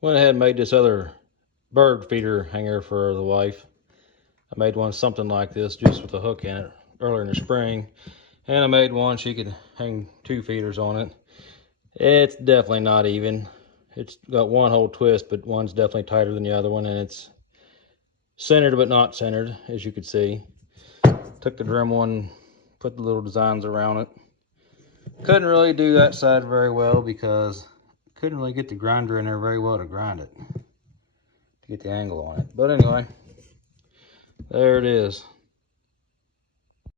Went ahead and made this other bird feeder hanger for the wife. I made one something like this, just with a hook in it, earlier in the spring. And I made one she could hang 2 feeders on it. It's definitely not even. It's got one whole twist, but one's definitely tighter than the other one, and it's centered but not centered, as you could see. Took the Dremel and put the little designs around it. Couldn't really do that side very well because I couldn't really get the grinder in there very well to grind it, to get the angle on it. But anyway, there it is.